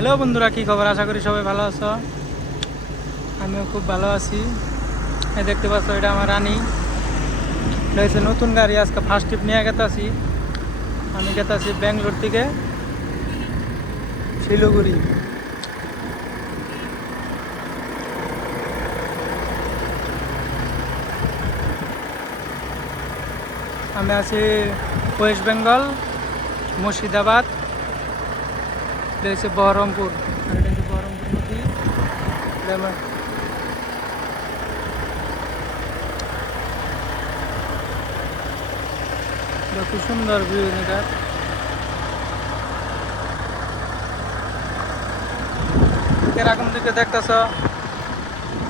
Hello বন্ধুরা, কি খবর? আশা করি সবাই ভালো আছো। আমিও খুব ভালো আছি। এই দেখতে পাচ্ছ, এটা আমার রানী। এটা হচ্ছে নতুন গাড়ি, আজকে ফার্স্ট ট্রিপ নিয়ে গেতাছি। আমি গেতাছি ব্যাঙ্গালোর থেকে শিলিগুড়ি। আমি আছি ওয়েস্ট বেঙ্গল, মুর্শিদাবাদ। এটা হচ্ছে বহরমপুর, আর এটা হচ্ছে বহরমপুর নদী। এটা আমার খুব সুন্দর ভিউ এটা। এরকম দিকে দেখতেছ,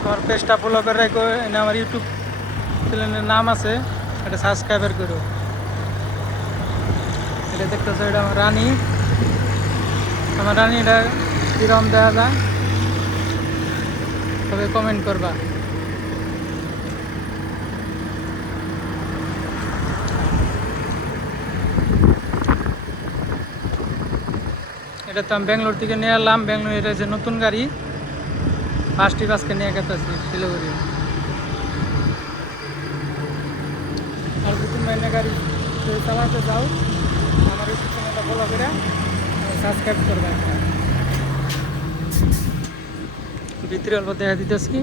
আমার পেজটা ফলো করে রাখো। এনে আমার ইউটিউব চ্যানেলের নাম আছে, এটা সাবস্ক্রাইবার করো। এটা দেখতেছ, এটা আমার রানী। আমার রানীটা কিরম দেখা যায় তবে কমেন্ট করবা। এটা তো আমি ব্যাঙ্গালোর থেকে নিয়ে এলাম। ব্যাঙ্গালোর এটা হচ্ছে নতুন গাড়ি, ফার্স্ট ট্রিপ আজকে নিয়ে গেতেছি শিলিগুড়ি। আর নতুন মাইনে গাড়ি চালাতে যাও, আমার ইউটিউব চ্যানেলটা ফলো করে সাবস্ক্রাইব করবা। ভিতরে অল্প দেখা দিতেছি।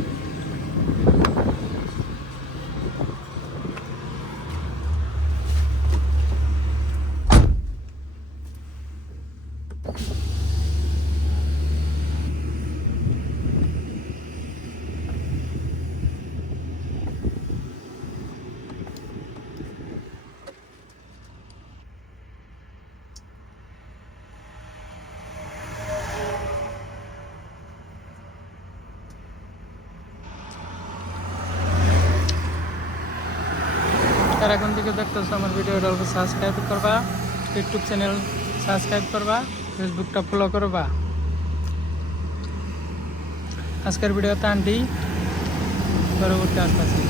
তার এখন থেকে দেখতেছো আমার ভিডিওটা অল্প সাবস্ক্রাইব করবা, ইউটিউব চ্যানেল সাবস্ক্রাইব করবা, ফেসবুকটা ফলো করবা। আজকের ভিডিওতে আনটি পরবর্তী আসতেছি।